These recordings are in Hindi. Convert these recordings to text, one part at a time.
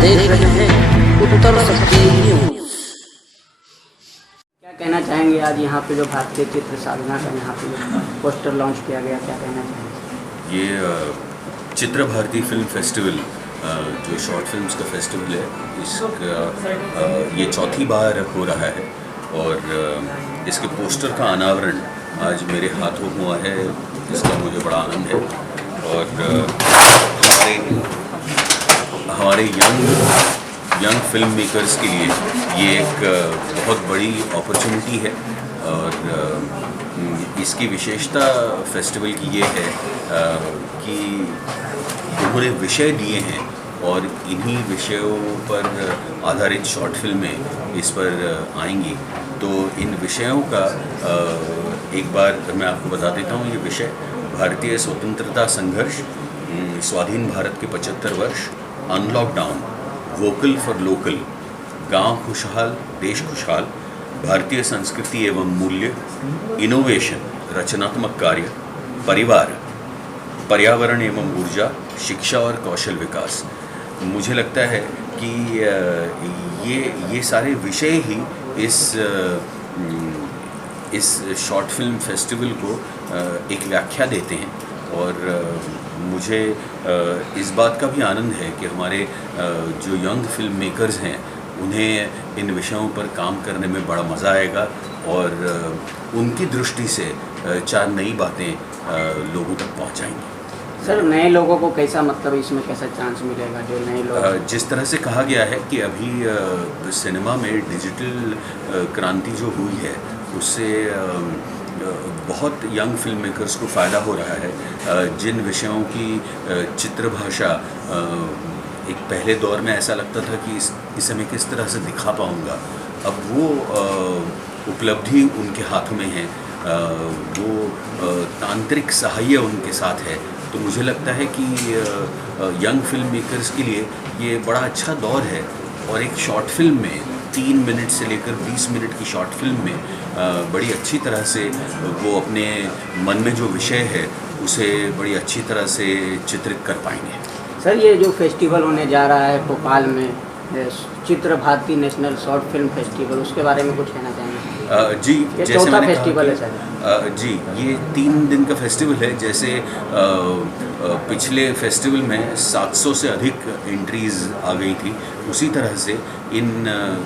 देख रहे हैं उत्तर शक्ति न्यूज। क्या कहना चाहेंगे आज यहाँ पे जो भारतीय चित्र साधना का यहाँ पे जो पोस्टर लॉन्च किया गया, क्या कहना चाहेंगे? ये चित्र भारती फिल्म फेस्टिवल जो शॉर्ट फिल्म्स का फेस्टिवल है, इसका ये चौथी बार हो रहा है और इसके पोस्टर का अनावरण आज मेरे हाथों हुआ है, जिसका मुझे बड़ा आनंद है। और हमारे यंग फिल्म मेकर्स के लिए ये एक बहुत बड़ी अपॉर्चुनिटी है। और इसकी विशेषता फेस्टिवल की ये है कि उन्होंने विषय दिए हैं और इन्हीं विषयों पर आधारित शॉर्ट फिल्में इस पर आएंगी। तो इन विषयों का एक बार मैं आपको बता देता हूँ। ये विषय भारतीय स्वतंत्रता संघर्ष, स्वाधीन भारत के 75 वर्ष, अनलॉकडाउन, वोकल फॉर लोकल, गांव खुशहाल देश खुशहाल, भारतीय संस्कृति एवं मूल्य, इनोवेशन रचनात्मक कार्य, परिवार, पर्यावरण एवं ऊर्जा, शिक्षा और कौशल विकास। मुझे लगता है कि ये सारे विषय ही इस शॉर्ट फिल्म फेस्टिवल को एक व्याख्या देते हैं। और मुझे इस बात का भी आनंद है कि हमारे जो यंग फिल्म मेकर्स हैं उन्हें इन विषयों पर काम करने में बड़ा मज़ा आएगा और उनकी दृष्टि से चार नई बातें लोगों तक पहुंचाएंगी। सर, नए लोगों को कैसा, मतलब इसमें कैसा चांस मिलेगा जो नए लोग? जिस तरह से कहा गया है कि अभी सिनेमा में डिजिटल क्रांति जो हुई है उससे बहुत यंग फिल्म मेकर्स को फ़ायदा हो रहा है। जिन विषयों की चित्र भाषा एक पहले दौर में ऐसा लगता था कि इसे मैं किस तरह से दिखा पाऊँगा, अब वो उपलब्धि उनके हाथ में है, वो तांत्रिक सहाय उनके साथ है। तो मुझे लगता है कि यंग फिल्म मेकर्स के लिए ये बड़ा अच्छा दौर है। और एक शॉर्ट फिल्म में 3 मिनट से लेकर 20 मिनट की शॉर्ट फिल्म में बड़ी अच्छी तरह से वो अपने मन में जो विषय है उसे बड़ी अच्छी तरह से चित्रित कर पाएंगे। सर, ये जो फेस्टिवल होने जा रहा है भोपाल में, Chitra Bharati national short film festival, उसके बारे में कुछ कहना चाहेंगे? जी, ये जैसे चौथा मैंने फेस्टिवल है कहा सर। जी, ये 3 दिन का फेस्टिवल है। जैसे पिछले फेस्टिवल में 700 से अधिक एंट्रीज़ आ गई थी, उसी तरह से इन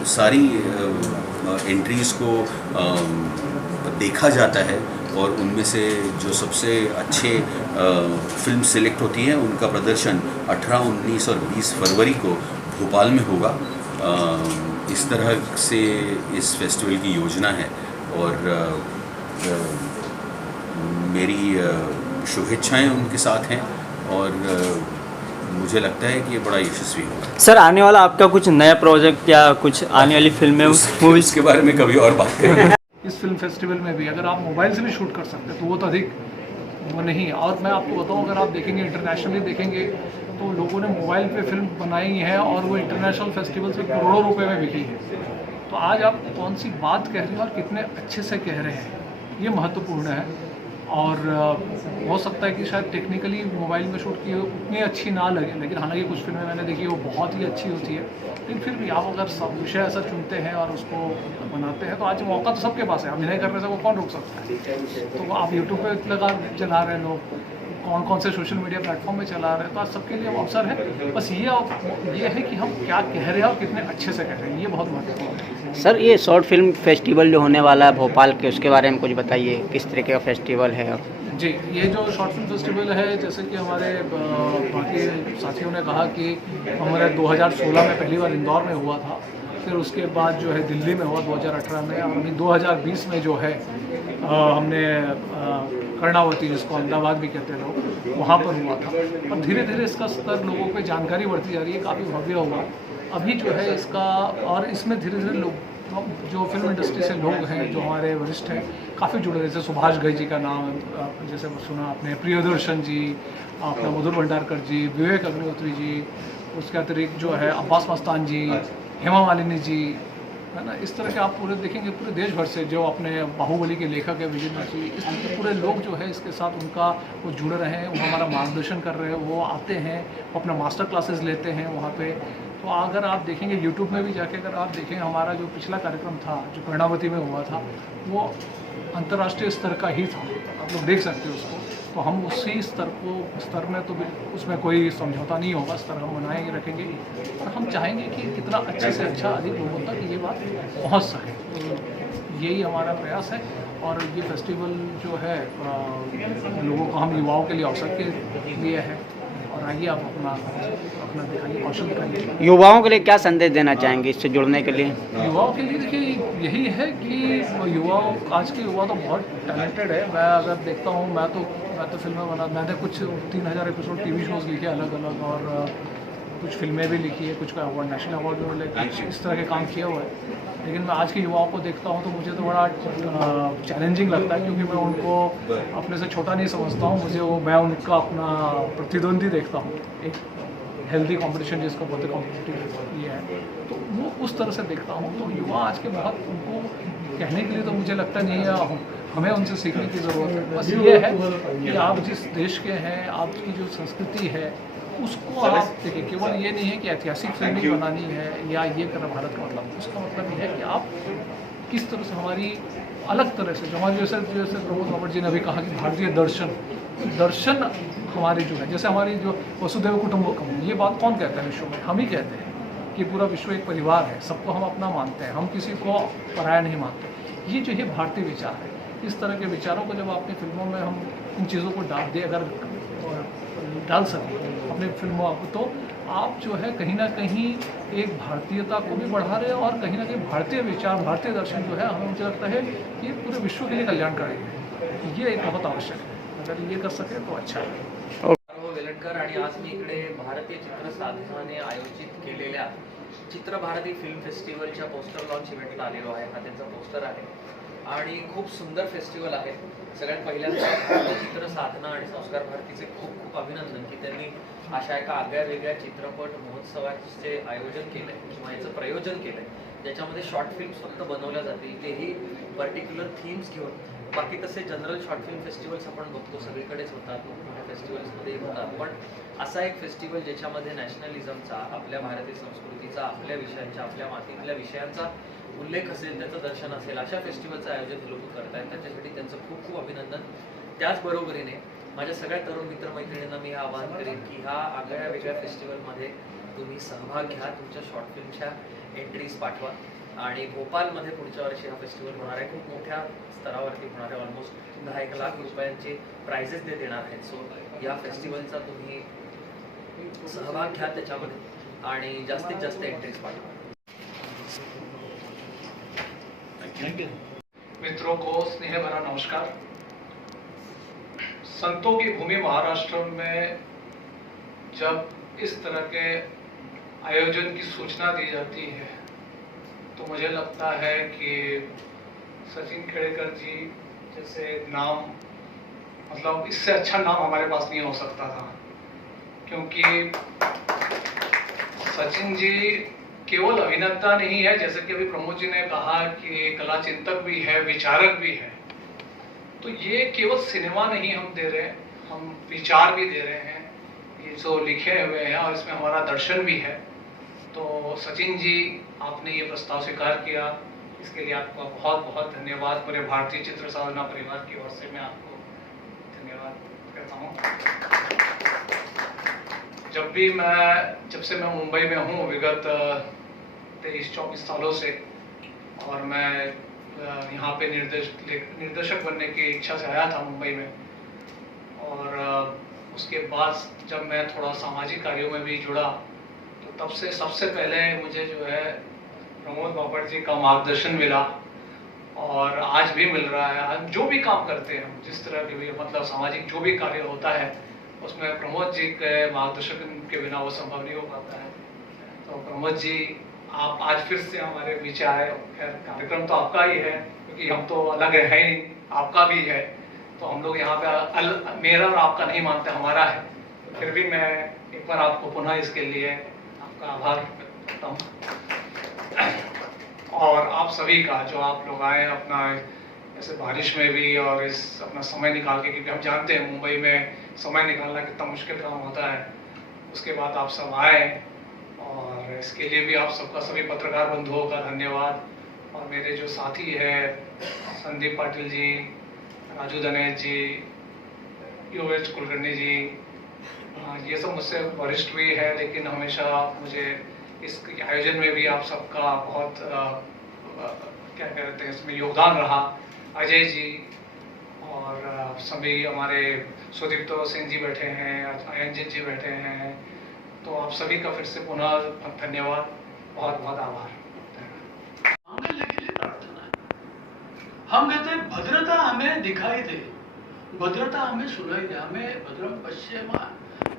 सारी एंट्रीज़ को देखा जाता है और उनमें से जो सबसे अच्छे फिल्म सेलेक्ट होती हैं उनका प्रदर्शन 18, 19 और 20 फरवरी को भोपाल में होगा। इस तरह से इस फेस्टिवल की योजना है और मेरी शुभेच्छाएं उनके साथ हैं और मुझे लगता है कि ये बड़ा यशस्वी होगा। सर, आने वाला आपका कुछ नया प्रोजेक्ट या कुछ आने वाली फिल्में, मूवीज़ के बारे में कभी और बात करेंगे। इस फिल्म फेस्टिवल में भी अगर आप मोबाइल से भी शूट कर सकते हैं तो वो तो अधिक वो नहीं। और मैं आपको बताऊं, अगर आप देखेंगे इंटरनेशनली देखेंगे तो लोगों ने मोबाइल पे फिल्म बनाई है और वो इंटरनेशनल फेस्टिवल से करोड़ों रुपए में बिकी है। तो आज आप कौन सी बात कह रहे हैं और कितने अच्छे से कह रहे हैं, ये महत्वपूर्ण है। और हो सकता है कि शायद टेक्निकली मोबाइल में शूट की उतनी अच्छी ना लगे, लेकिन हालांकि कुछ फिल्में मैंने देखी वो बहुत ही अच्छी होती है। लेकिन फिर भी आप अगर सब विषय ऐसा चुनते हैं और उसको बनाते हैं तो आज मौका तो सबके पास है। अभिनय करने से वो कौन रोक सकता है? तो आप यूट्यूब पे लगा चला रहे हैं, लोग कौन से सोशल मीडिया प्लेटफॉर्म में चला रहे हैं, तो आज सबके लिए अवसर है। बस ये है कि हम क्या कह रहे हैं और कितने अच्छे से कह रहे हैं, ये बहुत महत्वपूर्ण है। सर, ये शॉर्ट फिल्म फेस्टिवल जो होने वाला है भोपाल के, उसके बारे में कुछ बताइए, किस तरीके का फेस्टिवल है? और जी, ये जो शॉर्ट फिल्म फेस्टिवल है, जैसे कि हमारे बाकी साथियों ने कहा कि हमारे 2016 में पहली बार इंदौर में हुआ था, फिर उसके बाद जो है दिल्ली में हुआ 2018 में, और अभी 2020 में जो है हमने कर्णावती, जिसको अहमदाबाद भी कहते हैं लोग, वहाँ पर हुआ था। और धीरे धीरे इसका स्तर, लोगों को जानकारी बढ़ती जा रही है, काफ़ी भव्य हुआ अभी जो है इसका। और इसमें धीरे धीरे लोग जो फिल्म इंडस्ट्री से लोग हैं, जो हमारे वरिष्ठ हैं, काफ़ी जुड़े। जैसे सुभाष घई जी का नाम जैसे सुना आपने, प्रियदर्शन जी, अपना मधुर भंडारकर जी, विवेक अग्निहोत्री जी, उसके अतिरिक्त जो है अब्बास मस्तान जी, हेमा मालिनी जी, है ना। इस तरह के आप पूरे देखेंगे पूरे देश भर से, जो अपने बाहुबली के लेखक है विजेंद्र जी, इस तरह के पूरे लोग जो है इसके साथ उनका वो जुड़ रहे हैं, वो हमारा मार्गदर्शन कर रहे हैं, वो आते हैं, वो अपना मास्टर क्लासेस लेते हैं वहाँ पे। तो अगर आप देखेंगे यूट्यूब में भी जाके अगर आप देखेंगे हमारा जो पिछला कार्यक्रम था जो कर्णावती में हुआ था वो अंतर्राष्ट्रीय स्तर का ही था, आप लोग देख सकते हो उसको। तो हम उसी स्तर में तो उसमें कोई समझौता नहीं होगा, स्तर हम बनाएंगे रखेंगे और हम चाहेंगे कि कितना अच्छे से अच्छा अधिक लोगों तक ये बात पहुंच सके। तो यही हमारा प्रयास है और ये फेस्टिवल जो है लोगों को हम युवाओं के लिए अवसर के लिए है। और आइए आप अपना दिखाइए, कौशल दिखाइए। युवाओं के लिए क्या संदेश देना चाहेंगे इससे जुड़ने के लिए? युवाओं के लिए देखिए यही है कि आज के युवा तो बहुत टैलेंटेड है। मैं अगर देखता हूँ मैं तो फिल्में मैंने कुछ 3000 एपिसोड टीवी शोज़ लिखे अलग अलग और कुछ फिल्में भी लिखी है, कुछ का अवार्ड नेशनल अवार्ड भी मिले, कुछ इस तरह के काम किया हुआ है। लेकिन मैं आज के युवाओं को देखता हूँ तो मुझे तो बड़ा चैलेंजिंग लगता है क्योंकि मैं उनको अपने से छोटा नहीं समझता हूँ। मैं उनका अपना प्रतिद्वंदी देखता हूँ, एक हेल्दी कंपटीशन जिसको बोलते कॉम्पिटिटिव ये है, तो वो उस तरह से देखता हूँ। तो युवा आज के बहुत उनको कहने के लिए तो मुझे लगता नहीं है, हमें उनसे सीखने की ज़रूरत है। बस ये है कि आप जिस देश के हैं, आपकी जो संस्कृति है उसको आप देखिए। केवल ये नहीं है कि ऐतिहासिक फिल्म ही बनानी है या ये करना भारत का मतलब, उसका मतलब ये है कि आप किस तरह से हमारी अलग तरह से जो हमारी जैसे प्रमोद बापट जी ने अभी कहा कि भारतीय दर्शन हमारी जो है, जैसे हमारी जो वसुधैव कुटुंबकम, ये बात कौन कहता है विश्व में? हम ही कहते हैं कि पूरा विश्व एक परिवार है, सबको हम अपना मानते हैं, हम किसी को पराया नहीं मानते। ये जो है भारतीय विचार है। इस तरह के विचारों को जब अपनी फिल्मों में हम इन चीज़ों को डाल सकें अपनी फिल्मों को, तो आप जो है कहीं ना कहीं एक भारतीयता को भी बढ़ा रहे हैं और कहीं ना कहीं भारतीय विचार, भारतीय दर्शन जो है हमें मुझे लगता है कि पूरे विश्व के लिए कल्याणकारी है। ये एक बहुत आवश्यक है, अगर ये कर सके तो अच्छा है। वेलणकर आणि आज मी इकडे भारतीय चित्र साधनाने आयोजित केलेल्या चित्र भारती फिल्म फेस्टिवलच्या पोस्टर लॉन्च इव्हेंटला आलेलो आहे। हा त्यांचा पोस्टर आहे आणि खूप सुंदर फेस्टिवल आहे। सगळ्यात पहिल्यांदा भारतीय चित्र साधना आणि संस्कार भारतीचे खूप खूप अभिनंदन की त्यांनी अशा एका आगळ्या वेगळ्या चित्रपट महोत्सवाचे आयोजन केलंय किंवा याचं प्रयोजन केलंय, ज्याच्यामध्ये शॉर्ट फिल्म्स फक्त बनवल्या जातील, तेही पर्टिक्युलर थीम्स घेऊन। बाकी तसे जनरल शॉर्ट फिल्म फेस्टिवल्स आपण बघतो सगळीकडेच होतात, मोठ्या फेस्टिवल्समध्ये होतात, पण असा एक फेस्टिवल ज्याच्यामध्ये नॅशनलिझमचा, आपल्या भारतीय संस्कृतीचा, आपल्या विषयांच्या, आपल्या मातीतल्या विषयांचा उल्लेख असेल, त्याचं दर्शन असेल, अशा फेस्टिवलचं आयोजन हे लोक करतायत, त्याच्यासाठी त्यांचं खूप खूप अभिनंदन। त्याचबरोबरीने माझ्या सगळ्या तरुण मित्रमैत्रिणींना मी आवाहन करेन की ह्या आगळ्या वेगळ्या फेस्टिवलमध्ये तुम्ही सहभाग घ्या, तुमच्या शॉर्ट फिल्मच्या एंट्रीज पाठवा आणि भोपाळमध्ये पुढच्या वर्षी हा फेस्टिवल होणार आहे, खूप मोठ्या स्तरावरती होणार आहे, ऑलमोस्ट 10-1 लाख रुपयांचे प्राइजेस ते देणार आहेत। सो या फेस्टिवलचा तुम्ही सहभाग घ्या त्याच्यामध्ये आणि जास्तीत जास्त एंट्रीज पाठवा। मित्रों को स्नेह भरा नमस्कार। संतों की भूमि महाराष्ट्र में जब इस तरह के आयोजन की सूचना दी जाती है तो मुझे लगता है कि सचिन खेड़ेकर जी जैसे नाम, मतलब इससे अच्छा नाम हमारे पास नहीं हो सकता था, क्योंकि सचिन जी केवल अभिनेता नहीं है, जैसे कि अभी प्रमोद जी ने कहा कि कला चिंतक भी है, विचारक भी है। तो ये केवल सिनेमा नहीं हम दे रहे हैं, हम विचार भी दे रहे हैं, ये जो लिखे हुए हैं, और इसमें हमारा दर्शन भी है। तो सचिन जी, आपने ये प्रस्ताव स्वीकार किया, इसके लिए आपका बहुत बहुत धन्यवाद। पूरे भारतीय चित्र साधना परिवार की ओर से मैं आपको धन्यवाद कहता हूँ। जब से मैं मुंबई में हूँ विगत 23-24 सालों से, और मैं यहाँ पे निर्देशक बनने की इच्छा से आया था मुंबई में, और उसके बाद जब मैं थोड़ा सामाजिक कार्यों में भी जुड़ा तो तब से सबसे पहले मुझे जो है प्रमोद बापट जी का मार्गदर्शन मिला, और आज भी मिल रहा है। हम जो भी काम करते हैं, जिस तरह के भी मतलब सामाजिक जो भी कार्य होता है, उसमें प्रमोद जी के मार्गदर्शन के बिना वो संभव नहीं हो पाता है। तो प्रमोद जी, आप आज फिर से हमारे बीच आए। खैर, कार्यक्रम तो आपका ही है, क्योंकि हम तो अलग है ही, आपका भी है। तो हम लोग यहाँ पे मेरा और आपका नहीं मानते, हमारा है। तो फिर भी मैं एक बार आपको पुनः इसके लिए आपका आभार व्यक्त करता हूँ, और आप सभी का जो आप लोग आए अपना ऐसे बारिश में भी, और इस अपना समय निकाल के, क्योंकि हम जानते हैं मुंबई में समय निकालना कितना मुश्किल काम होता है। उसके बाद आप सब आए और और इसके लिए भी आप सबका, सभी पत्रकार बंधुओं का धन्यवाद। और मेरे जो साथी हैं संदीप पाटिल जी, राजू दनेश जी, योगेश कुलकर्णी जी, ये सब मुझसे वरिष्ठ भी है, लेकिन हमेशा मुझे इस आयोजन में भी आप सबका बहुत क्या कहते हैं इसमें योगदान रहा। अजय जी और सभी हमारे सुदीप्तो सिंह जी बैठे हैं, अयनजीत जी बैठे हैं, तो आप सभी का फिर से पुनः धन्यवाद, बहुत बहुत आभार। मांगल्य के लिए प्रार्थना है। हम कहते हैं भद्रता हमें दिखाई दे, भद्रता हमें सुनाई दे, हमें भद्रम पश्चिम,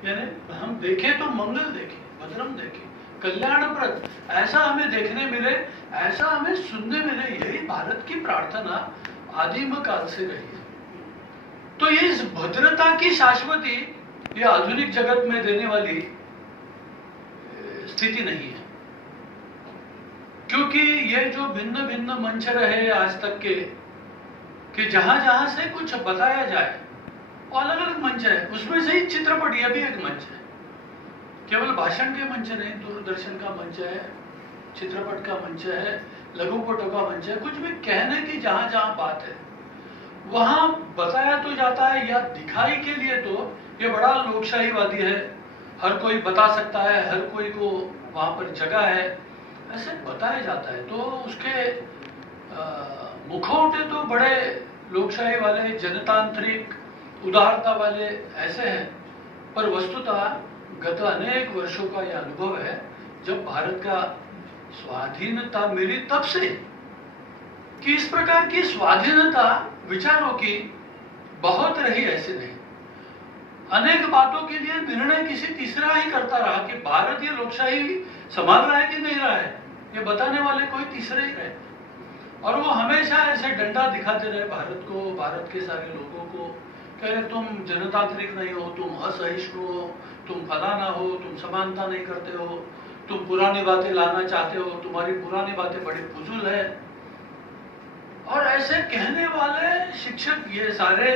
यानी हम देखें तो मंगल देखें, भद्रम देखें, कल्याणप्रद ऐसा हमें देखने मिले, ऐसा हमें सुनने मिले, यही भारत की प्रार्थना आदिम काल से रही है। तो ये इस भद्रता की शाश्वती ये आधुनिक जगत में देने वाली स्थिति नहीं है, क्योंकि ये जो भिन्न भिन्न मंच रहे आज तक के, कि जहां जहां से कुछ बताया जाए, वो अलग अलग मंच है, उसमें से ही चित्रपट यह भी एक मंच है। केवल भाषण के मंच नहीं, दूरदर्शन का मंच है, चित्रपट का मंच है, लघुपटों का मंच है, कुछ भी कहने की जहां जहां बात है वहां बताया तो जाता है, या दिखाई के लिए तो ये बड़ा लोकशाहीवादी है, हर कोई बता सकता है, हर कोई को वहां पर जगह है, ऐसे बताया जाता है। तो उसके मुखौटे तो बड़े लोकशाही वाले, जनतांत्रिक, उदारता वाले ऐसे हैं, पर वस्तुतः गत अनेक वर्षों का यह अनुभव है, जब भारत का स्वाधीनता मिली तब से, कि इस प्रकार की स्वाधीनता विचारों की बहुत रही, ऐसे नहीं। अनेक बातों के लिए निर्णय किसी तीसरा ही करता रहा कि भारत ये लोकशाही संभाल रहा है कि नहीं रहा है, ये बताने वाले कोई तीसरे ही रहे, और वो हमेशा ऐसे डंडा दिखाते रहे भारत को, भारत के सारे लोगों को, कह रहे तुम जनतांत्रिक नहीं हो, तुम असहिष्णु हो, तुम फलाना हो, तुम समानता नहीं करते हो, तुम पुरानी बातें लाना चाहते हो, तुम्हारी पुरानी बातें बड़ी फजूल है। और ऐसे कहने वाले शिक्षक ये सारे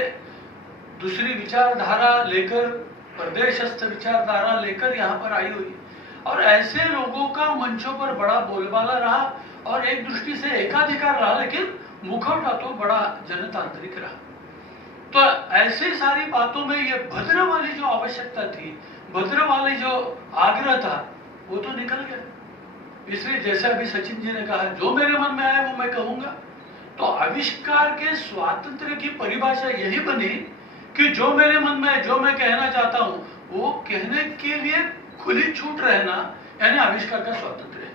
दूसरी विचारधारा लेकर, प्रदेशस्थ विचारधारा लेकर यहाँ पर आई हुई, और ऐसे लोगों का मंचों पर बड़ा बोलबाला रहा, और एक दृष्टि से एकाधिकार रहा, लेकिन मुखौटा तो बड़ा जनतांत्रिक रहा। तो ऐसी सारी बातों में ये भद्र वाली जो आवश्यकता थी, भद्र वाली जो आग्रह था, वो तो निकल गया। इसलिए जैसे अभी सचिन जी ने कहा, जो मेरे मन में आए वो मैं कहूंगा। तो आविष्कार के स्वातंत्र्य की परिभाषा यही बनी कि जो मेरे मन में है, जो मैं कहना चाहता हूं, वो कहने के लिए खुली छूट रहना, यानी आविष्कार का स्वातंत्र्य है।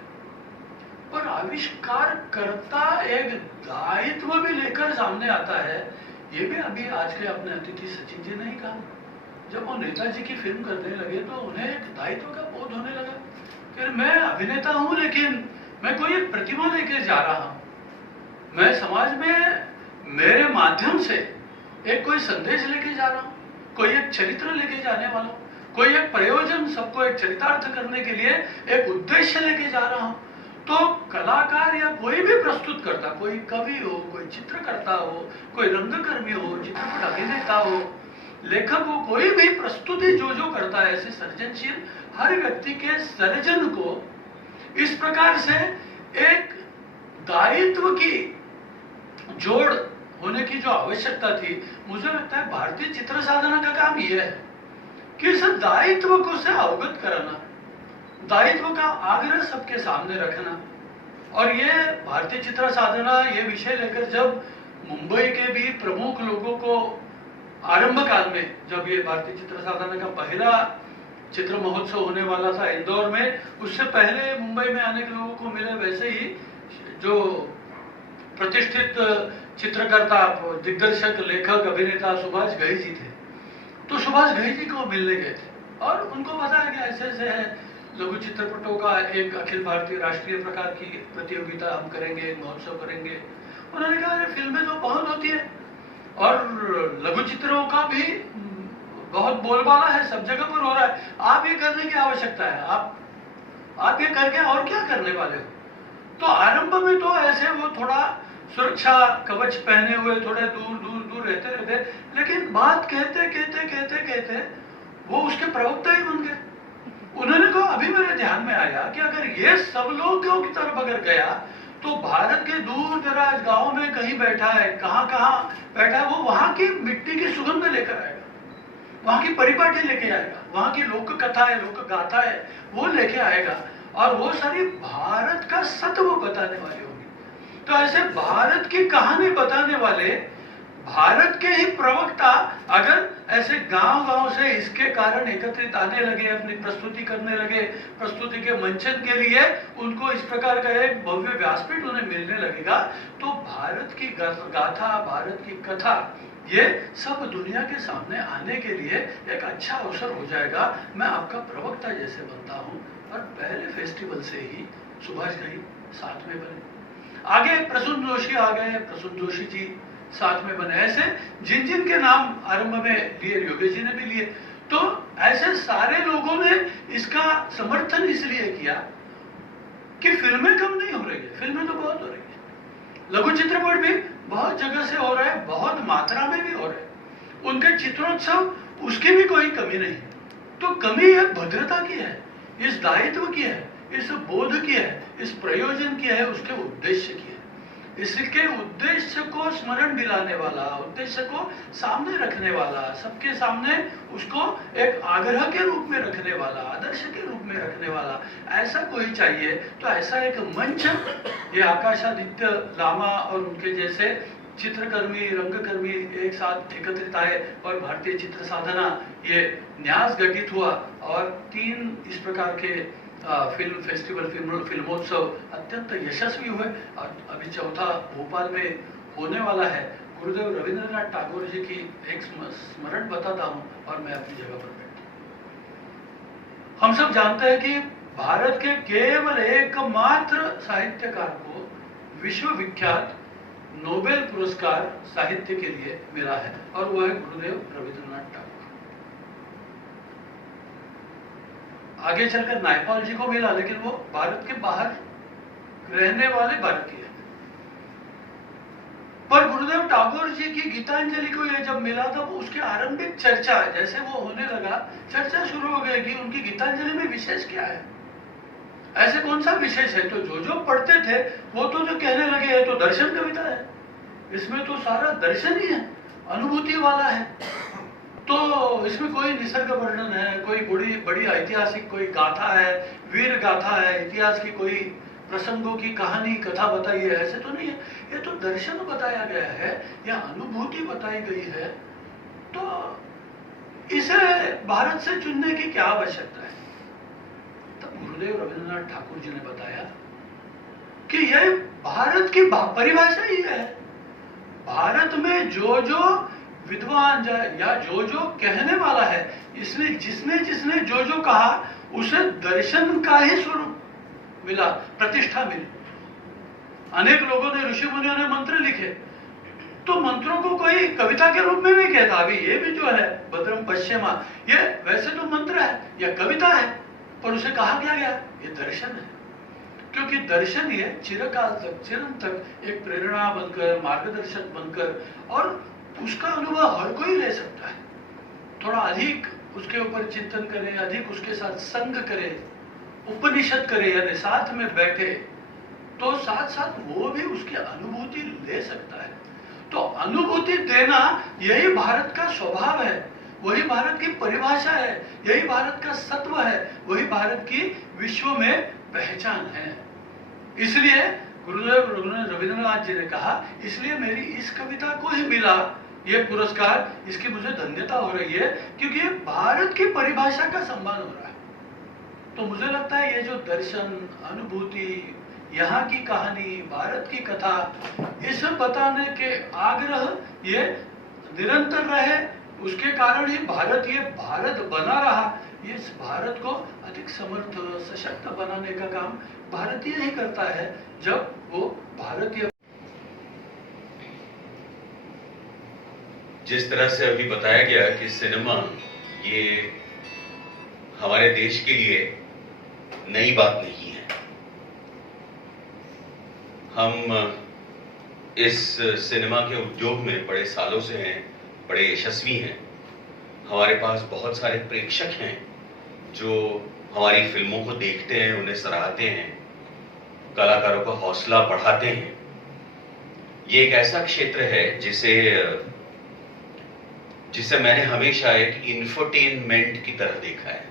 पर आविष्कार करता एक दायित्व भी लेकर सामने आता है, ये भी अभी आज के अपने अतिथि सचिन जी ने ही कहा। जब वो नेताजी की फिल्म करने लगे तो उन्हें एक दायित्व का बोध होने लगा कि मैं अभिनेता हूं, लेकिन मैं कोई एक प्रतिमा लेकर जा रहा हूं, मैं समाज में मेरे माध्यम से एक कोई संदेश लेके जा रहा हूं, कोई एक चरित्र लेके जाने वाला हूं, कोई एक प्रयोजन, सबको एक चरितार्थ करने के लिए एक उद्देश्य लेके जा रहा हूं। तो कलाकार या कोई भी प्रस्तुत करता, कोई कवि हो, कोई चित्रकर्ता हो, कोई रंगकर्मी हो, चित्रपट अभिनेता हो, लेखक हो, कोई भी प्रस्तुति जो करता है, ऐसे सर्जनशील हर व्यक्ति के सर्जन को इस प्रकार से एक दायित्व की जोड़ होने की जो आवश्यकता थी, मुझे लगता है भारतीय चित्र साधना का काम यह है कि इस दायित्व को से अवगत कराना, दायित्व का आग्रह सबके सामने रखना। और ये भारतीय चित्र साधना ये विषय लेकर जब मुंबई के भी प्रमुख लोगों को आरंभ काल में, जब ये भारतीय चित्र साधना का पहला चित्र महोत्सव होने वाला था इंदौर में, उससे पहले मुंबई में अनेक लोगों को मिले, वैसे ही जो प्रतिष्ठित चित्रकर्ता, दिग्दर्शक, लेखक, अभिनेता सुभाष घई जी थे, तो सुभाष घई जी को मिलने गए थे और उनको बताया कि ऐसे ऐसे है, लघु चित्रपटों का एक अखिल भारतीय राष्ट्रीय प्रकार की प्रतियोगिता हम करेंगे, महोत्सव करेंगे। उन्होंने कहा अरे फिल्में तो बहुत होती है और लघु चित्रों का भी बहुत बोलबाला है, सब जगह पर हो रहा है, आप ये करने की आवश्यकता है, आप ये करके और क्या करने वाले हो। तो आरंभ में तो ऐसे वो थोड़ा सुरक्षा कवच पहने हुए थोड़े दूर रहते, लेकिन बात कहते वो उसके प्रवक्ता ही बन गए। उन्होंने कहा अभी मेरे ध्यान में आया कि अगर ये सब लोगों की तरफ अगर गया तो भारत के दूर दराज गांव में कहीं बैठा है, कहाँ बैठा है, वो वहां की मिट्टी की सुगंध लेकर आएगा, वहां की परिपाटी लेके आएगा, वहां की लोक कथा है, लोक गाथा है, वो लेके आएगा और वो सारी भारत का सत्व बताने वाली होगी। तो ऐसे भारत की कहानी बताने वाले भारत के ही प्रवक्ता अगर ऐसे गांव-गांव से इसके कारण एकत्रित आने लगे, अपनी प्रस्तुति करने लगे, प्रस्तुति के मंचन के लिए उनको इस प्रकार का एक भव्य व्यासपीठ उन्हें मिलने लगेगा, तो भारत की गाथा, भारत की कथा, ये सब दुनिया के सामने आने के लिए एक अच्छा अवसर हो जाएगा। मैं आपका प्रवक्ता जैसे बनता हूँ और पहले फेस्टिवल से ही सुभाष घई साथ में बने, आगे प्रसून जोशी आ गए, प्रसून जोशी जी साथ में बने, ऐसे जिन जिन के नाम आरंभ में लिए, योगेश जी ने भी लिए, तो ऐसे सारे लोगों ने इसका समर्थन इसलिए किया कि फिल्में कम नहीं हो रही है, फिल्में तो बहुत हो रही है, लघु चित्रपट भी बहुत जगह से हो रहा है, बहुत मात्रा में भी हो रहे हैं, उनके चित्रोत्सव उसकी भी कोई कमी नहीं। तो कमी एक भद्रता की है, इस दायित्व की है, इस बोध की है, इस प्रयोजन की है, उसके उद्देश्य की है। इसके उद्देश्य को स्मरण दिलाने वाला, उद्देश्य को सामने रखने वाला, सबके सामने उसको एक आग्रह के रूप में रखने वाला, आदर्श के रूप में रखने वाला ऐसा कोई चाहिए। तो ऐसा एक मंच ये आकाशादित्य लामा और उनके जैसे चित्रकर्मी, रंगकर्मी एक साथ एकत्रित आए और भारतीय चित्र साधना ये न्यास गठित हुआ और 3 इस प्रकार के फिल्म फेस्टिवल, फिल्मोत्सव अत्यंत यशस्वी हुए और अभी चौथा भोपाल में होने वाला है। गुरुदेव रविंद्रनाथ टैगोर जी की एक स्मरण बताता हूं और मैं अपनी जगह पर बैठता हूं। हम सब जानते हैं कि भारत के केवल एकमात्र साहित्यकार को विश्व विख्यात नोबेल पुरस्कार साहित्य के लिए मिला है और वो है गुरुदेव रविंद्रनाथ टैगोर। आगे चलकर नायपाल जी को मिला, लेकिन वो भारत के बाहर रहने वाले भारतीय हैं। पर गुरुदेव टैगोर जी की गीतांजलि को ये जब मिला था, वो उसके आरंभिक चर्चा जैसे वो होने लगा, चर्चा शुरू हो गई कि उनकी गीतांजलि में विशेष क्या है, ऐसे कौन सा विशेष है। तो जो पढ़ते थे वो तो जो कहने लगे है तो दर्शन कविता है, इसमें तो सारा दर्शन ही है, अनुभूति वाला है, तो इसमें कोई निसर्ग वर्णन है, कोई बड़ी ऐतिहासिक कोई गाथा है, वीर गाथा है, इतिहास की कोई प्रसंगों की कहानी कथा बताई है, ऐसे तो नहीं है। ये तो दर्शन बताया गया है या अनुभूति बताई गई है। तो इसे भारत से चुनने की क्या आवश्यकता है। तब गुरुदेव रविंद्रनाथ ठाकुर जी ने बताया कि यह भारत की परिभाषा ही है। भारत में जो विद्वान या जो कहने वाला है, इसने जिसने जो कहा उसे दर्शन का ही स्वरूप मिला, प्रतिष्ठा मिली। अनेक लोगों ने, ऋषि मुनियों ने मंत्र लिखे, तो मंत्रों को कोई कविता के रूप में नहीं कहता। अभी ये भी जो है भद्रम पश्चिमा, ये वैसे तो मंत्र है या कविता है, पर उसे कहा क्या गया ये दर्शन है, क्योंकि दर्शन ये चिरकाल तक, चिरंतन एक प्रेरणा बनकर, मार्गदर्शक बनकर, और उसका अनुभव हर कोई ले सकता है। थोड़ा अधिक उसके ऊपर चिंतन करे, अधिक उसके साथ संग करे, उपनिषद करे, यानी साथ में बैठे, तो साथ साथ वो भी उसकी अनुभूति ले सकता है। तो अनुभूति देना यही भारत का स्वभाव है, वही भारत की परिभाषा है, यही भारत का सत्व है, वही भारत की विश्व में पहचान है। इसलिए गुरुदेव रविंद्रनाथ जी ने कहा, इसलिए मेरी इस कविता को ही मिला ये पुरस्कार, इसकी मुझे धन्यता हो रही है, क्योंकि ये भारत की परिभाषा का सम्मान हो रहा है। तो मुझे लगता है ये जो दर्शन, अनुभूति, यहाँ की कहानी, भारत की कथा, इसे बताने के आग्रह ये निरंतर रहे, उसके कारण ही भारत ये भारत बना रहा। इस भारत को अधिक समर्थ, सशक्त बनाने का काम भारतीय ही करता है, जब वो भारतीय। जिस तरह से अभी बताया गया कि सिनेमा ये हमारे देश के लिए नई बात नहीं है। हम इस सिनेमा के उद्योग में बड़े सालों से हैं, बड़े यशस्वी हैं। हमारे पास बहुत सारे प्रेक्षक हैं जो हमारी फिल्मों को देखते हैं, उन्हें सराहते हैं, कलाकारों का हौसला बढ़ाते हैं। ये एक ऐसा क्षेत्र है जिसे मैंने हमेशा एक इंफोटेनमेंट की तरह देखा है,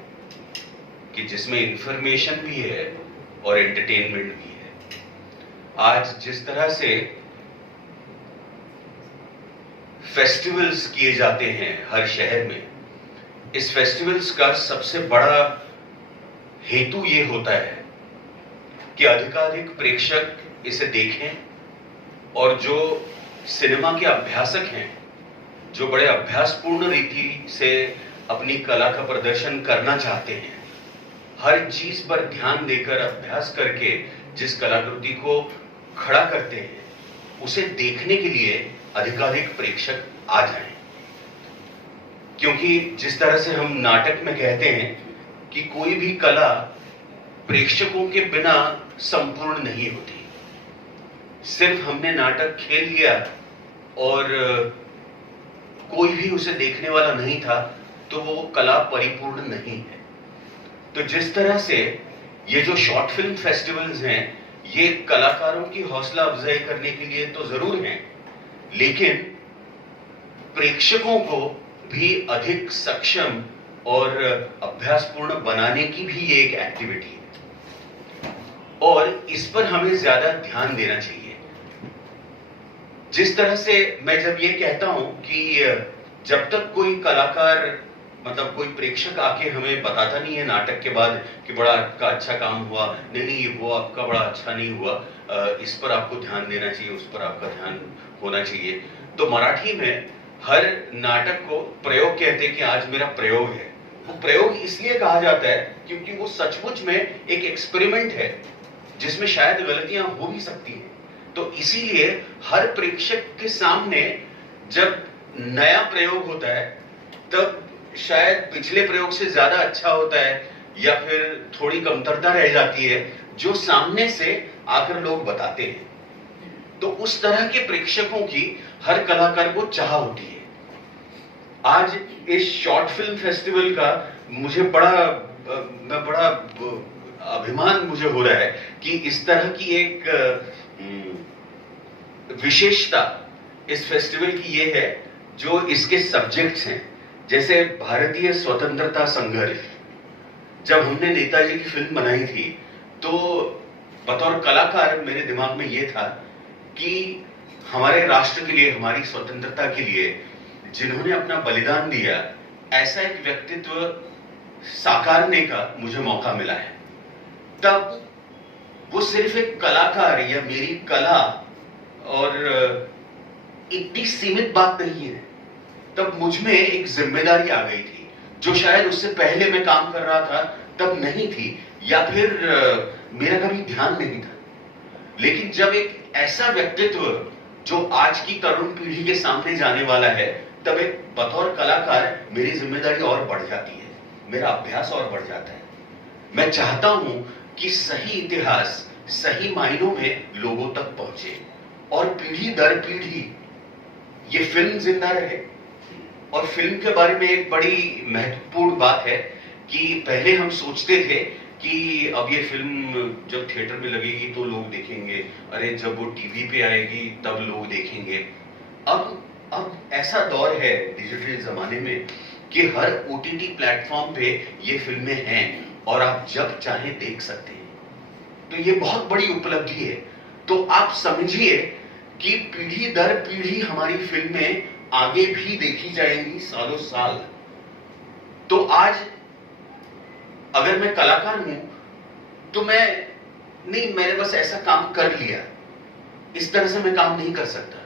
कि जिसमें इंफॉर्मेशन भी है और एंटरटेनमेंट भी है। आज जिस तरह से फेस्टिवल्स किए जाते हैं हर शहर में, इस फेस्टिवल्स का सबसे बड़ा हेतु ये होता है कि अधिकाधिक प्रेक्षक इसे देखें, और जो सिनेमा के अभ्यासक हैं, जो बड़े अभ्यासपूर्ण रीति से अपनी कला का प्रदर्शन करना चाहते हैं, हर चीज पर ध्यान देकर अभ्यास करके जिस कलाकृति को खड़ा करते हैं, उसे देखने के लिए अधिकाधिक प्रेक्षक आ जाएं। क्योंकि जिस तरह से हम नाटक में कहते हैं कि कोई भी कला प्रेक्षकों के बिना संपूर्ण नहीं होती। सिर्फ हमने नाटक खेल लिया और कोई भी उसे देखने वाला नहीं था तो वो कला परिपूर्ण नहीं है। तो जिस तरह से ये जो शॉर्ट फिल्म फेस्टिवल्स हैं, ये कलाकारों की हौसला अफजाई करने के लिए तो जरूर हैं, लेकिन प्रेक्षकों को भी अधिक सक्षम और अभ्यासपूर्ण बनाने की भी ये एक एक्टिविटी है, और इस पर हमें ज्यादा ध्यान देना चाहिए। जिस तरह से मैं जब ये कहता हूं कि जब तक कोई कलाकार, मतलब कोई प्रेक्षक आके हमें बताता नहीं है नाटक के बाद कि बड़ा आपका अच्छा काम हुआ, नहीं वो आपका बड़ा अच्छा नहीं हुआ, इस पर आपको ध्यान देना चाहिए, उस पर आपका ध्यान होना चाहिए। तो मराठी में हर नाटक को प्रयोग कहते हैं कि आज मेरा प्रयोग है। वो प्रयोग इसलिए कहा जाता है क्योंकि वो सचमुच में एक एक्सपेरिमेंट है जिसमें शायद गलतियां हो भी सकती हैं। तो इसीलिए हर प्रेक्षक के सामने जब नया प्रयोग होता है तब शायद पिछले प्रयोग से ज्यादा अच्छा होता है, या फिर थोड़ी कमतरता रह जाती है जो सामने से आकर लोग बताते हैं। तो उस तरह के प्रेक्षकों की हर कलाकार को चाह होती है। आज इस शॉर्ट फिल्म फेस्टिवल का मुझे बड़ा अभिमान मुझे हो रहा है कि इस तरह की एक विशेषता इस फेस्टिवल की ये है जो इसके सब्जेक्ट्स हैं। जैसे भारतीय स्वतंत्रता संघर्ष, जब हमने नेताजी की फिल्म बनाई थी तो बतौर कलाकार मेरे दिमाग में ये था कि हमारे राष्ट्र के लिए, हमारी स्वतंत्रता के लिए जिन्होंने अपना बलिदान दिया, ऐसा एक व्यक्तित्व साकारने का मुझे मौका मिला है। तब वो सिर्फ एक कलाकार या मेरी कला और इतनी सीमित बात नहीं है, तब मुझ में एक जिम्मेदारी आ गई थी जो शायद उससे पहले मैं काम कर रहा था तब नहीं थी, या फिर मेरा कभी ध्यान नहीं था। लेकिन जब एक ऐसा व्यक्तित्व जो आज की तरुण पीढ़ी के सामने जाने वाला है, तब एक बतौर कलाकार मेरी जिम्मेदारी और बढ़ जाती है, मेरा अभ्यास और बढ़ जाता है। मैं चाहता हूं कि सही इतिहास सही मायनों में लोगों तक पहुंचे और पीढ़ी दर पीढ़ी ये फिल्म जिंदा रहे। और फिल्म के बारे में एक बड़ी महत्वपूर्ण बात है कि पहले हम सोचते थे कि अब ये फिल्म जब थिएटर में लगेगी तो लोग देखेंगे, अरे जब वो टीवी पे आएगी तब लोग देखेंगे। अब ऐसा दौर है डिजिटल जमाने में कि हर ओटीटी प्लेटफॉर्म पे ये फिल्में हैं और आप जब चाहे देख सकते हैं। तो ये बहुत बड़ी उपलब्धि है। तो आप समझिए कि पीढ़ी दर पीढ़ी हमारी फिल्में आगे भी देखी जाएंगी सालों साल। तो आज अगर मैं कलाकार हूं तो मैंने बस ऐसा काम कर लिया, इस तरह से मैं काम नहीं कर सकता।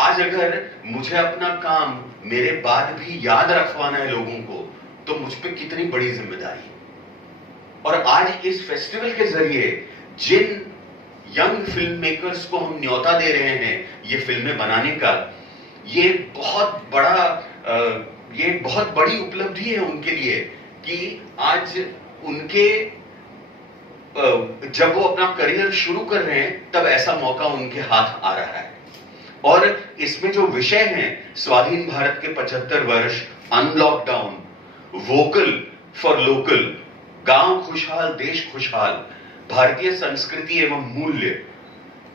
आज अगर मुझे अपना काम मेरे बाद भी याद रखवाना है लोगों को, तो मुझ पे कितनी बड़ी जिम्मेदारी है। और आज इस फेस्टिवल के जरिए जिन यंग फिल्म मेकर्स को हम न्योता दे रहे हैं ये फिल्में बनाने का, ये बहुत बड़ी उपलब्धि है उनके लिए कि आज उनके जब वो अपना करियर शुरू कर रहे हैं तब ऐसा मौका उनके हाथ आ रहा है। और इसमें जो विषय हैं, स्वाधीन भारत के 75 वर्ष, अनलॉकडाउन, वोकल फॉर लोकल, गांव खुशहाल देश खुशहाल, भारतीय संस्कृति एवं मूल्य,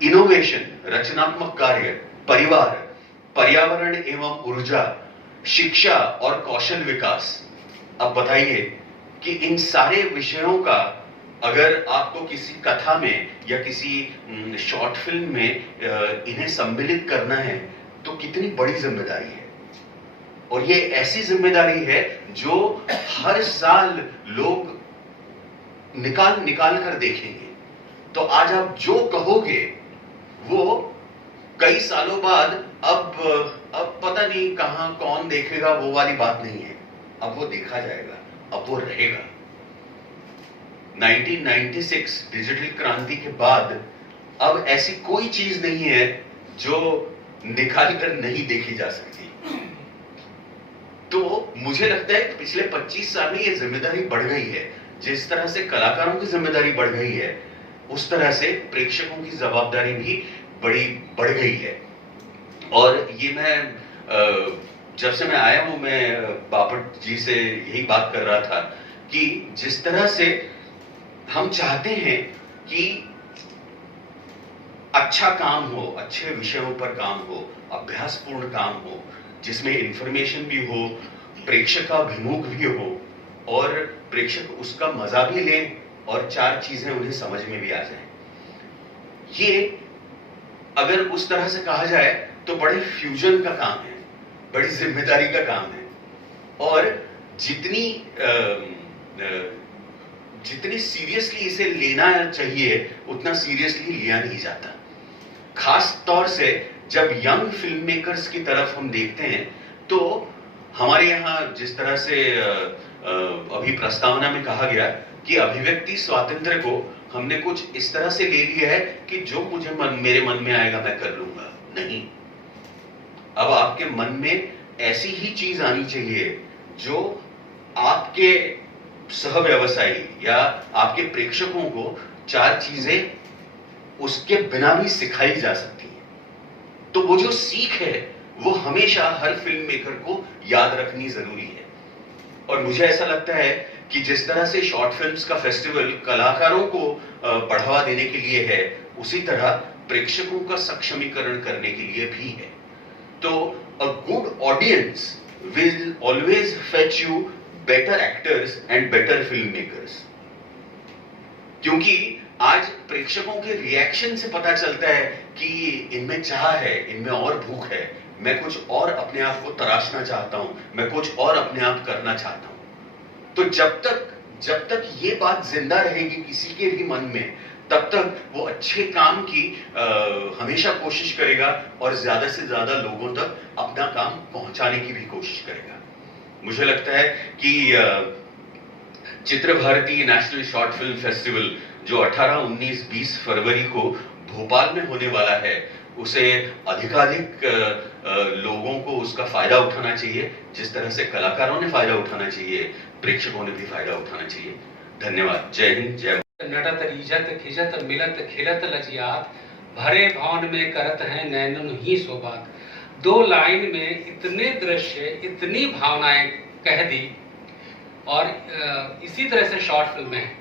इनोवेशन रचनात्मक कार्य, परिवार, पर्यावरण एवं ऊर्जा, शिक्षा और कौशल विकास। अब बताइए कि इन सारे विषयों का अगर आपको किसी कथा में या किसी शॉर्ट फिल्म में इन्हें सम्मिलित करना है तो कितनी बड़ी जिम्मेदारी है। और ये ऐसी जिम्मेदारी है जो हर साल लोग निकाल निकाल कर देखेंगे। तो आज आप जो कहोगे वो कई सालों बाद अब पता नहीं कहां कौन देखेगा, वो वाली बात नहीं है। अब वो देखा जाएगा, अब वो रहेगा। 1996 डिजिटल क्रांति के बाद अब ऐसी कोई चीज नहीं है जो निकाल कर नहीं देखी जा सकती। तो मुझे लगता है कि पिछले 25 साल में ये जिम्मेदारी बढ़ गई है। जिस तरह से कलाकारों की जिम्मेदारी बढ़ गई है, उस तरह से प्रेक्षकों की जवाबदारी भी बड़ी बढ़ गई है। और ये मैं जब से मैं आया हूं, मैं बापट जी से यही बात कर रहा था कि जिस तरह से हम चाहते हैं कि अच्छा काम हो, अच्छे विषयों पर काम हो, अभ्यासपूर्ण काम हो, जिसमें इंफॉर्मेशन भी हो, प्रेक्षकाभिमुख भी हो और प्रेक्षक उसका मजा भी ले और चार चीजें उन्हें समझ में भी आ जाए। ये अगर उस तरह से कहा जाए तो बड़े फ्यूजन का काम है, बड़ी जिम्मेदारी का काम है। और जितनी सीरियसली इसे लेना चाहिए उतना सीरियसली लिया नहीं जाता। खास तौर से जब यंग फिल्म मेकर्स की तरफ हम देखते हैं तो हमारे यहाँ जिस तरह से अभी प्रस्तावना में कहा गया कि अभिव्यक्ति स्वातंत्र्य को हमने कुछ इस तरह से ले लिया है कि जो मुझे मेरे मन में आएगा मैं कर लूंगा। नहीं, अब आपके मन में ऐसी ही चीज आनी चाहिए जो आपके सहव्यवसायी या आपके प्रेक्षकों को चार चीजें उसके बिना भी सिखाई जा सकती हैं। तो वो जो सीख है वो हमेशा हर फिल्म मेकर को याद रखनी जरूरी है। और मुझे ऐसा लगता है कि जिस तरह से शॉर्ट फिल्म्स का फेस्टिवल कलाकारों को बढ़ावा देने के लिए है, उसी तरह प्रेक्षकों का सक्षमीकरण करने के लिए भी है। तो a good audience will always fetch you better actors and better film makers. क्योंकि आज प्रेक्षकों के रिएक्शन से पता चलता है कि इनमें चाह है, इनमें और भूख है, मैं कुछ और अपने आप को तराशना चाहता हूं, मैं कुछ और अपने आप करना चाहता हूं। तो जब तक ये बात जिंदा रहेगी किसी के भी मन में, तब तक वो अच्छे काम की हमेशा कोशिश करेगा और ज्यादा से ज्यादा लोगों तक अपना काम पहुंचाने की भी कोशिश करेगा। मुझे लगता है कि Chitra Bharati national short film festival जो 18, 19, 20 फरवरी को भोपाल में होने वाला है, उसे अधिकाधिक लोगों को उसका फायदा उठाना चाहिए। जिस तरह से कलाकारों ने फायदा उठाना चाहिए, प्रेक्षकों ने भी फायदा उठाना चाहिए। धन्यवाद। जय हिंद, जय। नटत रीजत खिजत मिलत खिलत लजियात, भरे भवन में करत हैं नैनन ही सोबात। दो लाइन में इतने दृश्य, इतनी भावनाएं कह दी। और इसी तरह से शॉर्ट फिल्में हैं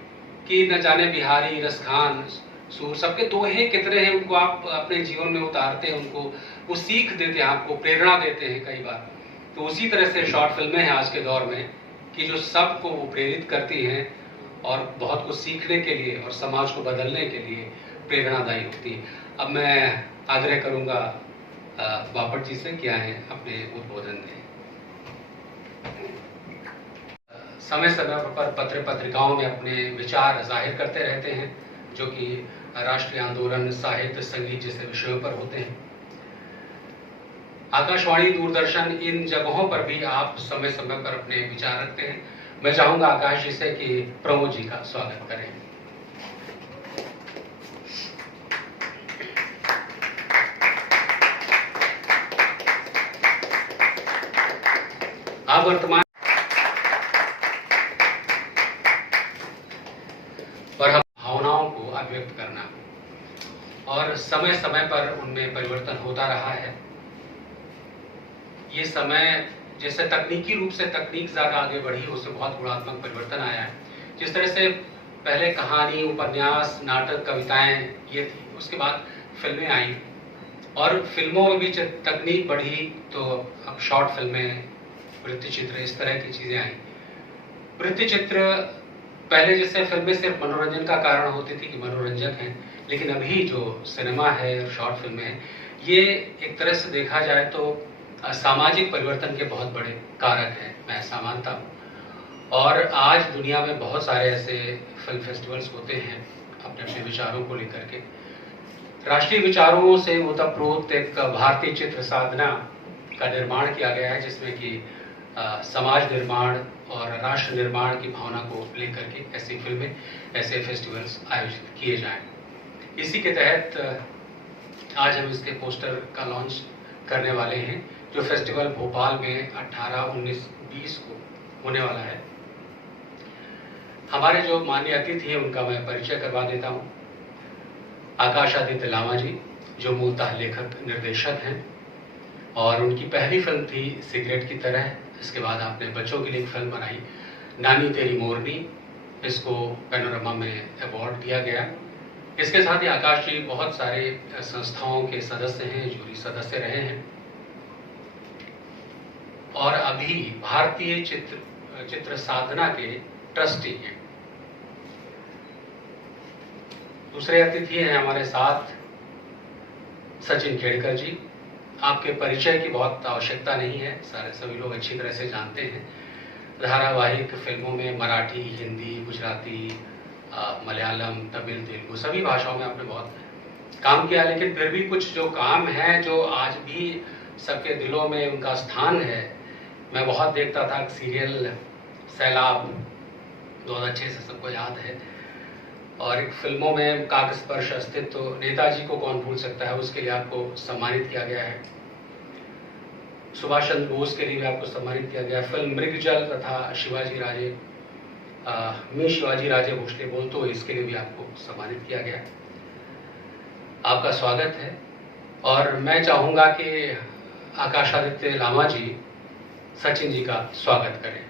कि न जाने बिहारी, रसखान, सूर, सबके दोहे कितने हैं, उनको आप अपने जीवन में उतारते हैं, उनको वो सीख देते हैं, आपको प्रेरणा देते हैं कई बार। तो उसी तरह से शॉर्ट फिल्में हैं आज के दौर में कि जो सबको वो प्रेरित करती हैं और बहुत कुछ सीखने के लिए और समाज को बदलने के लिए प्रेरणादायी होती है। अब मैं आग्रह करूंगा बापट जी से क्या है अपने उद्बोधन में। समय समय पर पत्र पत्रिकाओं में अपने विचार जाहिर करते रहते हैं, जो कि राष्ट्रीय आंदोलन, साहित्य, संगीत जैसे विषयों पर होते हैं। आकाशवाणी, दूरदर्शन, इन जगहों पर भी आप समय समय पर अपने विचार रखते हैं। मैं चाहूंगा आकाश जी से कि प्रमोद जी का स्वागत करें। आप वर्तमान पर हम भावनाओं को अभिव्यक्त करना और समय समय पर उनमें परिवर्तन होता रहा है। ये समय जैसे तकनीकी रूप से तकनीक ज्यादा आगे बढ़ी, उससे बहुत गुणात्मक परिवर्तन आया है। जिस तरह से पहले कहानी, उपन्यास, नाटक, कविताएं ये थी, उसके बाद फिल्में आई और फिल्मों में भी जब तकनीक बढ़ी तो अब शॉर्ट फिल्में, वृत्तचित्र, इस तरह की चीज़ें आई। वृत्तचित्र पहले जैसे फिल्में सिर्फ मनोरंजन का कारण होती थी कि मनोरंजक हैं, लेकिन अभी जो सिनेमा है और शॉर्ट फिल्में हैं, ये एक तरह से देखा जाए तो सामाजिक परिवर्तन के बहुत बड़े कारक हैं, मैं ऐसा मानता हूँ। और आज दुनिया में बहुत सारे ऐसे फिल्म फेस्टिवल्स होते हैं अपने अपने विचारों को लेकर के। राष्ट्रीय विचारों से ओतप्रोत एक भारतीय चित्र साधना का निर्माण किया गया है, जिसमें कि समाज निर्माण और राष्ट्र निर्माण की भावना को लेकर के ऐसी फिल्में, ऐसे फेस्टिवल्स आयोजित किए जाएं। इसी के तहत आज हम इसके पोस्टर का लॉन्च करने वाले हैं, जो फेस्टिवल भोपाल में 18, 19, 20 को होने वाला है। हमारे जो माननीय अतिथि हैं उनका मैं परिचय करवा देता हूं। आकाशादित्य लामा जी, जो मूलतः लेखक निर्देशक हैं, और उनकी पहली फिल्म थी सिगरेट की तरह। इसके बाद आपने बच्चों के लिए एक फिल्म बनाई नानी तेरी मोरनी, इसको पैनोरमा में अवार्ड दिया गया। इसके साथ ही आकाश जी बहुत सारे संस्थाओं के सदस्य हैं, जूरी सदस्य रहे हैं और अभी भारतीय चित्र साधना के ट्रस्टी हैं। दूसरे अतिथि हैं हमारे साथ सचिन खेड़कर जी। आपके परिचय की बहुत आवश्यकता नहीं है, सभी लोग अच्छी तरह से जानते हैं। धारावाहिक फिल्मों में मराठी, हिंदी, गुजराती, मलयालम, तमिल, तेलुगु सभी भाषाओं में आपने बहुत काम किया, लेकिन फिर भी कुछ जो काम है जो आज भी सबके दिलों में उनका स्थान है। मैं बहुत देखता था सीरियल सैलाब, बहुत अच्छे से सबको याद है, और एक फिल्मों में कागज स्पर्श अस्तित्व, तो नेताजी को कौन भूल सकता है, उसके लिए आपको सम्मानित किया गया है। सुभाष चंद्र बोस के लिए भी आपको सम्मानित किया गया। फिल्म मृगजल तथा शिवाजी राजे मी शिवाजी राजे भोसले बोलतो, इसके लिए भी आपको सम्मानित किया गया। आपका स्वागत है और मैं चाहूँगा कि आकाशादित्य लामा जी सचिन जी का स्वागत करें।